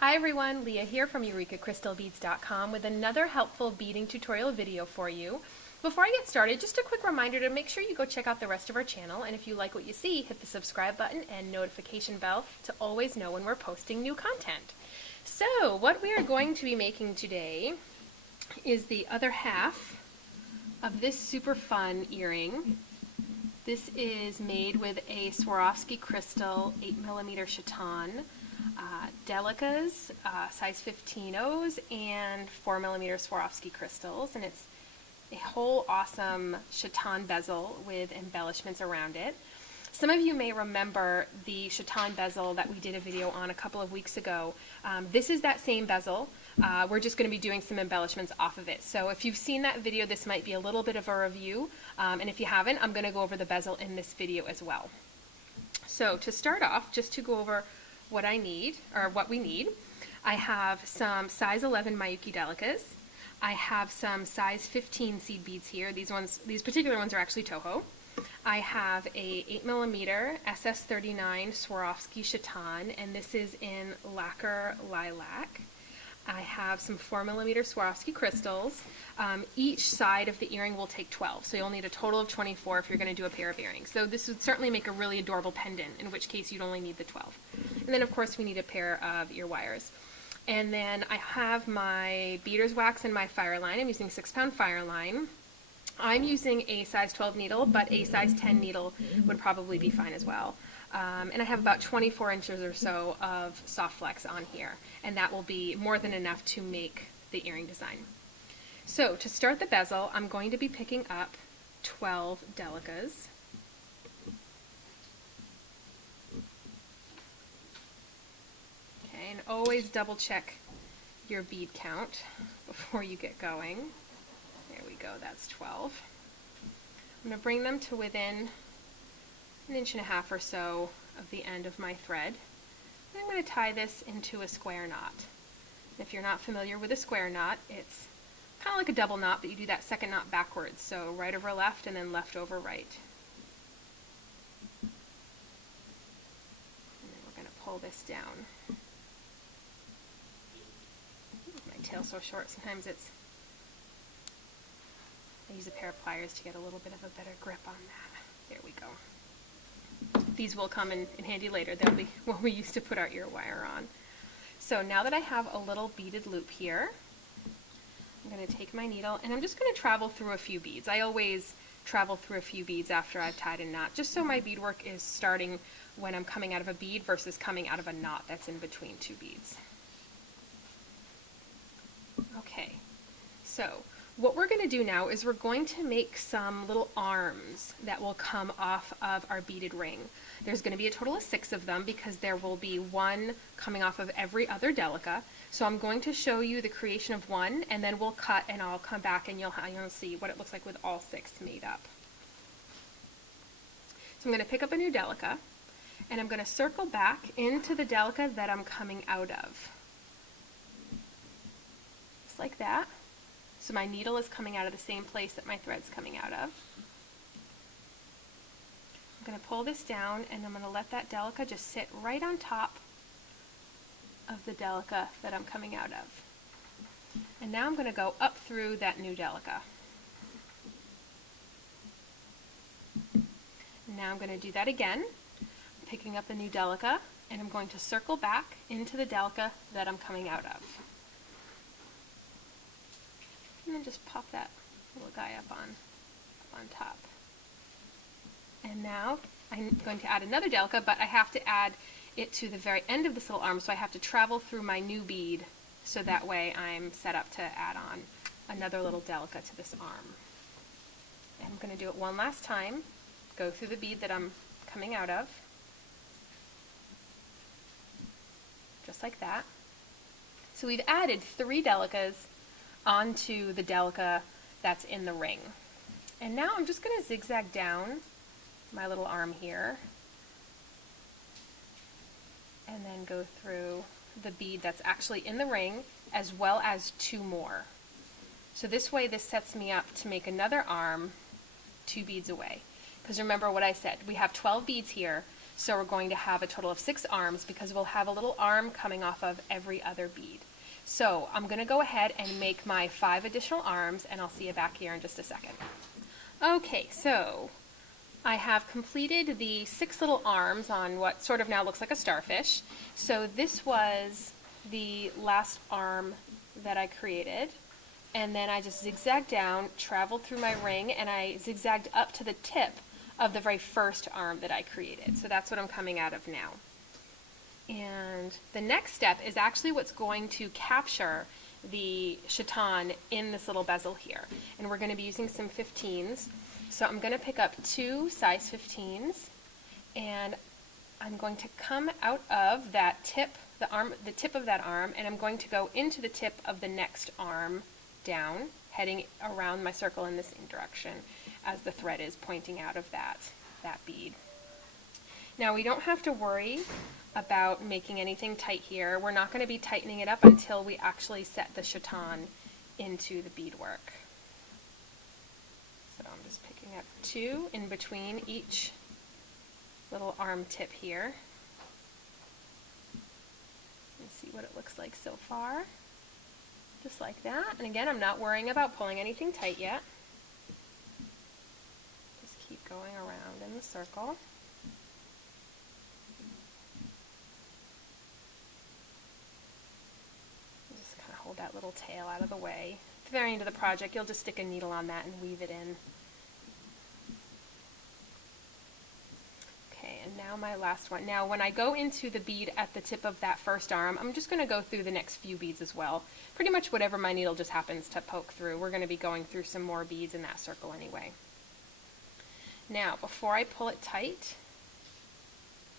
Hi everyone, Leah here from EurekaCrystalBeads.com with another helpful beading tutorial video for you. Before I get started, just a quick reminder to make sure you go check out the rest of our channel, and if you like what you see, hit the subscribe button and notification bell to always know when we're posting new content. So, what we are going to be making today is the other half of this super fun earring. This is made with a Swarovski Crystal 8mm Chaton, delicas, size 15 O's, and 4mm Swarovski crystals, and it's a whole awesome Chaton bezel with embellishments around it. Some of you may remember the Chaton bezel that we did a video on a couple of weeks ago. This is that same bezel. We're just going to be doing some embellishments off of it. So if you've seen that video, this might be a little bit of a review, and if you haven't, I'm going to go over the bezel in this video as well. So to start off, just to go over what I need, or what we need, I have some size 11 Miyuki delicas. I have some size 15 seed beads here. These particular ones are actually Toho. I have a 8mm SS39 Swarovski Chaton, and this is in lacquer lilac. I have some 4mm Swarovski crystals. Each side of the earring will take 12, so you'll need a total of 24 if you're going to do a pair of earrings. So this would certainly make a really adorable pendant, in which case you'd only need the 12. And then of course we need a pair of ear wires. And then I have my beater's wax and my FireLine. I'm using 6-pound FireLine. I'm using a size 12 needle, but a size 10 needle would probably be fine as well. And I have about 24 inches or so of SoftFlex on here, and that will be more than enough to make the earring design. So to start the bezel, I'm going to be picking up 12 delicas. Okay, and always double check your bead count before you get going. There we go, that's 12. I'm going to bring them to within 1.5 inches or so of the end of my thread. And I'm going to tie this into a square knot. If you're not familiar with a square knot, it's kind of like a double knot, but you do that second knot backwards. So right over left and then left over right. And then we're going to pull this down. My tail's so short, sometimes I use a pair of pliers to get a little bit of a better grip on that. There we go. These will come in handy later. They'll be what we used to put our ear wire on. So now that I have a little beaded loop here, I'm going to take my needle and I'm just going to travel through a few beads. I always travel through a few beads after I've tied a knot, just so my beadwork is starting when I'm coming out of a bead versus coming out of a knot that's in between two beads. Okay, so what we're going to do now is we're going to make some little arms that will come off of our beaded ring. There's going to be a total of 6 of them because there will be one coming off of every other delica. So I'm going to show you the creation of one, and then we'll cut and I'll come back and you'll see what it looks like with all 6 made up. So I'm going to pick up a new delica and I'm going to circle back into the delica that I'm coming out of. Just like that. So my needle is coming out of the same place that my thread's coming out of. I'm going to pull this down and I'm going to let that delica just sit right on top of the delica that I'm coming out of. And now I'm going to go up through that new delica. Now I'm going to do that again, picking up the new delica, and I'm going to circle back into the delica that I'm coming out of. And then just pop that little guy up on top. And now I'm going to add another delica, but I have to add it to the very end of this little arm, so I have to travel through my new bead, so that way I'm set up to add on another little delica to this arm. And I'm going to do it one last time. Go through the bead that I'm coming out of, just like that. So we've added 3 delicas onto the delica that's in the ring. And now I'm just going to zigzag down my little arm here and then go through the bead that's actually in the ring, as well as 2 more. So this way this sets me up to make another arm 2 beads away. Because remember what I said, we have 12 beads here, So we're going to have a total of 6 arms because we'll have a little arm coming off of every other bead. So I'm going to go ahead and make my 5 additional arms, and I'll see you back here in just a second. Okay, so I have completed the 6 little arms on what sort of now looks like a starfish. So this was the last arm that I created, and then I just zigzagged down, traveled through my ring, and I zigzagged up to the tip of the very first arm that I created. So that's what I'm coming out of now. And the next step is actually what's going to capture the chaton in this little bezel here. And we're going to be using some 15s. So I'm going to pick up 2 size 15s, and I'm going to come out of that tip, the tip of that arm, and I'm going to go into the tip of the next arm down, heading around my circle in the same direction as the thread is pointing out of that bead. Now we don't have to worry about making anything tight here. We're not going to be tightening it up until we actually set the chaton into the beadwork. So I'm just picking up 2 in between each little arm tip here. Let's see what it looks like so far. Just like that. And again, I'm not worrying about pulling anything tight yet. Just keep going around in the circle. Hold that little tail out of the way. At the very end of the project, you'll just stick a needle on that and weave it in. Okay, and now my last one. Now when I go into the bead at the tip of that first arm, I'm just going to go through the next few beads as well. Pretty much whatever my needle just happens to poke through. We're going to be going through some more beads in that circle anyway. Now, before I pull it tight,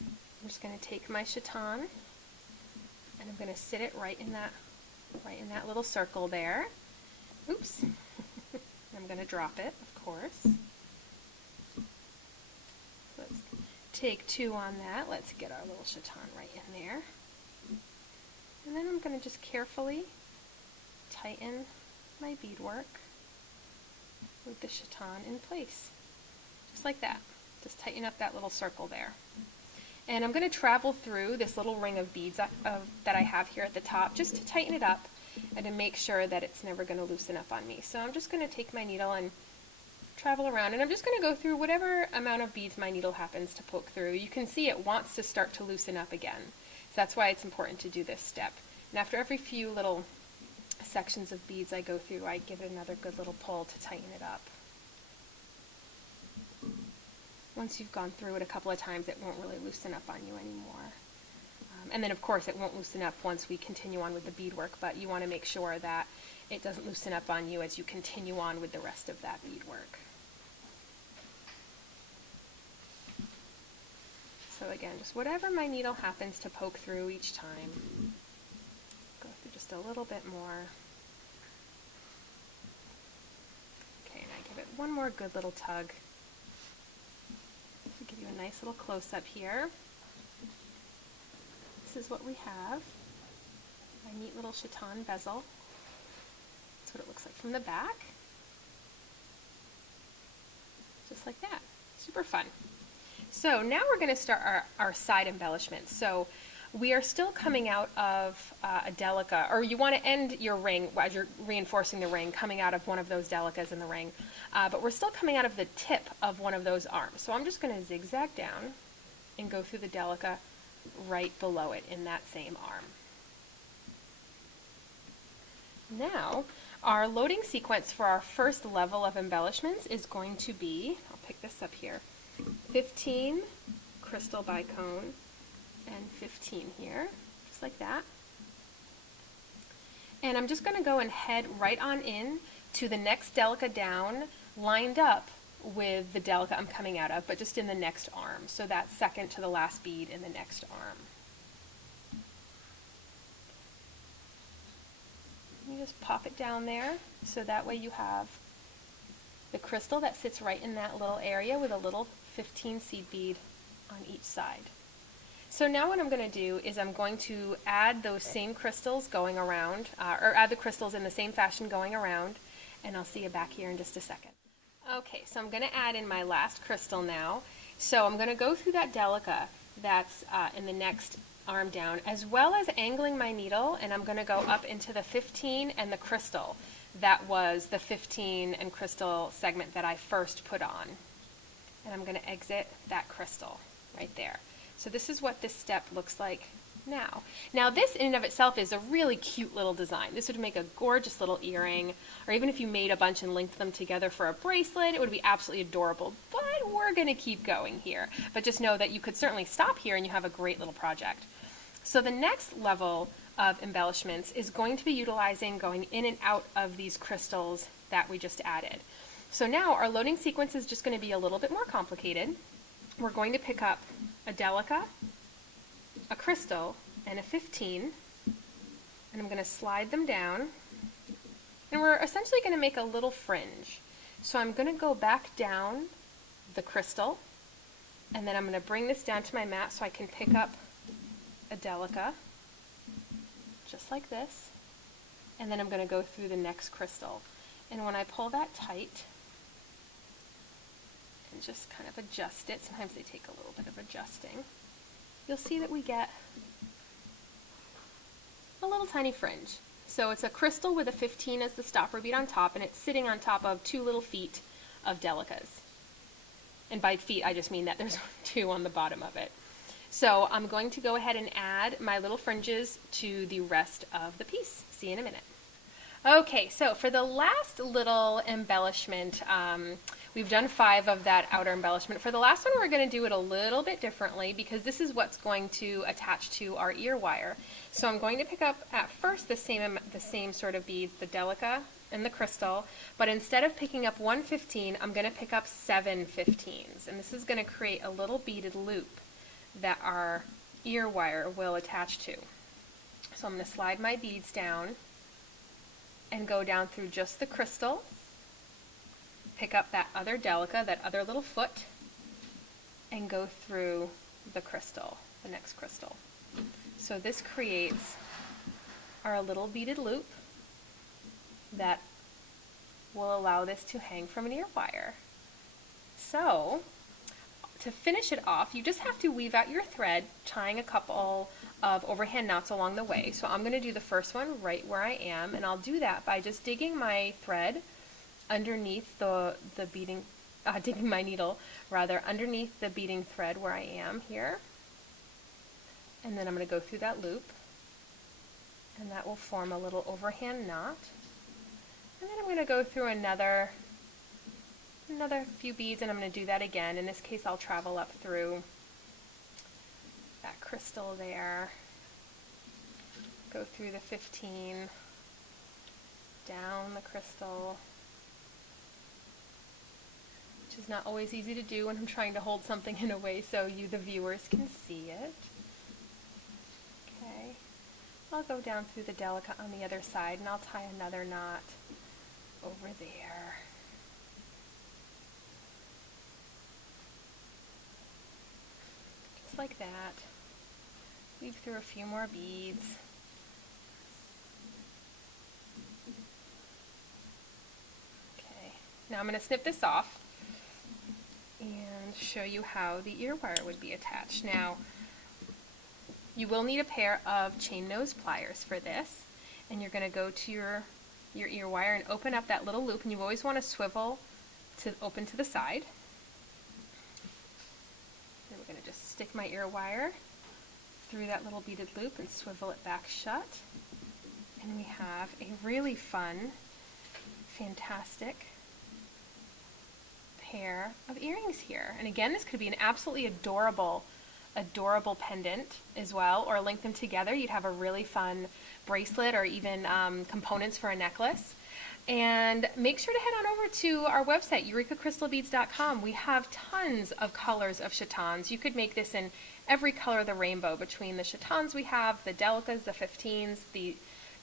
I'm just going to take my chaton and I'm going to sit it right in that little circle there. Oops. I'm going to drop it, of course. Let's take 2 on that. Let's get our little chaton right in there. And then I'm going to just carefully tighten my beadwork with the chaton in place. Just like that. Just tighten up that little circle there. And I'm going to travel through this little ring of beads that I have here at the top just to tighten it up and to make sure that it's never going to loosen up on me. So I'm just going to take my needle and travel around, and I'm just going to go through whatever amount of beads my needle happens to poke through. You can see it wants to start to loosen up again. So that's why it's important to do this step. And after every few little sections of beads I go through, I give it another good little pull to tighten it up. Once you've gone through it a couple of times, it won't really loosen up on you anymore. And then, of course, it won't loosen up once we continue on with the beadwork, but you want to make sure that it doesn't loosen up on you as you continue on with the rest of that beadwork. So again, just whatever my needle happens to poke through each time. Go through just a little bit more. Okay, and I give it one more good little tug. To give you a nice little close-up here. This is what we have. My neat little chaton bezel. That's what it looks like from the back. Just like that. Super fun. So now we're going to start our side embellishments. So we are still coming out of a delica, or you want to end your ring as you're reinforcing the ring, coming out of one of those delicas in the ring. But we're still coming out of the tip of one of those arms. So I'm just going to zigzag down and go through the delica right below it in that same arm. Now, our loading sequence for our first level of embellishments is going to be, I'll pick this up here, 15 crystal bicone and 15 here, just like that. And I'm just going to go and head right on in to the next delica down, lined up with the delica I'm coming out of, but just in the next arm. So that second to the last bead in the next arm. You just pop it down there, so that way you have the crystal that sits right in that little area with a little 15 seed bead on each side. So now what I'm going to do is I'm going to add those same crystals going around, or add the crystals in the same fashion going around, and I'll see you back here in just a second. Okay, so I'm going to add in my last crystal now. So I'm going to go through that delica that's in the next arm down, as well as angling my needle, and I'm going to go up into the 15 and the crystal. That was the 15 and crystal segment that I first put on. And I'm going to exit that crystal right there. So this is what this step looks like now. Now this in and of itself is a really cute little design. This would make a gorgeous little earring, or even if you made a bunch and linked them together for a bracelet, it would be absolutely adorable. But we're going to keep going here. But just know that you could certainly stop here and you have a great little project. So the next level of embellishments is going to be utilizing going in and out of these crystals that we just added. So now our loading sequence is just going to be a little bit more complicated. We're going to pick up a delica, a crystal, and a 15, and I'm going to slide them down, and we're essentially going to make a little fringe. So I'm going to go back down the crystal, and then I'm going to bring this down to my mat so I can pick up a delica, just like this, and then I'm going to go through the next crystal. And when I pull that tight, and just kind of adjust it, sometimes they take a little bit of adjusting, you'll see that we get a little tiny fringe. So it's a crystal with a 15 as the stopper bead on top, and it's sitting on top of two little feet of delicas. And by feet, I just mean that there's two on the bottom of it. So I'm going to go ahead and add my little fringes to the rest of the piece. See you in a minute. Okay, so for the last little embellishment, we've done 5 of that outer embellishment. For the last one, we're going to do it a little bit differently because this is what's going to attach to our ear wire. So I'm going to pick up at first the same sort of beads, the delica and the crystal, but instead of picking up 1 15, I'm going to pick up 7 15s, and this is going to create a little beaded loop that our ear wire will attach to. So I'm going to slide my beads down and go down through just the crystal, pick up that other delica, that other little foot, and go through the crystal, the next crystal. So this creates our little beaded loop that will allow this to hang from an ear wire. So to finish it off, you just have to weave out your thread, tying a couple of overhand knots along the way. So I'm going to do the first one right where I am, and I'll do that by just digging my thread underneath the beading, digging my needle rather underneath the beading thread where I am here, and then I'm going to go through that loop, and that will form a little overhand knot, and then I'm going to go through another few beads, and I'm going to do that again. In this case, I'll travel up through that crystal there, go through the 15, down the crystal, which is not always easy to do when I'm trying to hold something in a way so you, the viewers, can see it. Okay, I'll go down through the delica on the other side, and I'll tie another knot over there. Just like that. Weave through a few more beads. Okay, now I'm going to snip this off and show you how the ear wire would be attached. Now, you will need a pair of chain nose pliers for this, and you're going to go to your ear wire and open up that little loop, and you always want to swivel to open to the side. And we're going to just stick my ear wire through that little beaded loop and swivel it back shut, and we have a really fun, fantastic pair of earrings here. And again, this could be an absolutely adorable pendant as well, or link them together. You'd have a really fun bracelet, or even components for a necklace. And make sure to head on over to our website, EurekaCrystalBeads.com. We have tons of colors of chatons. You could make this in every color of the rainbow between the chatons we have, the delicas, the 15s, the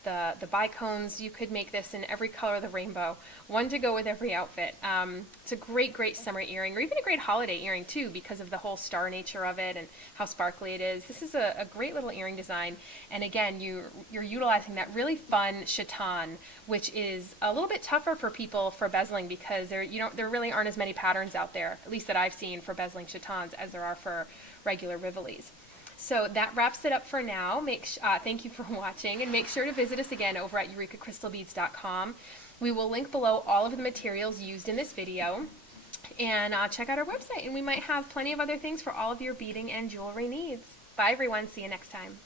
the bicones. You could make this in every color of the rainbow, one to go with every outfit. It's a great summer earring, or even a great holiday earring too, because of the whole star nature of it and how sparkly it is. This is a great little earring design, and again, you're utilizing that really fun chaton, which is a little bit tougher for people for bezeling, because there really aren't as many patterns out there, at least that I've seen, for bezeling chatons as there are for regular rivolis. So that wraps it up for now. Thank you for watching, and make sure to visit us again over at EurekaCrystalBeads.com. We will link below all of the materials used in this video, and check out our website, and we might have plenty of other things for all of your beading and jewelry needs. Bye everyone, see you next time.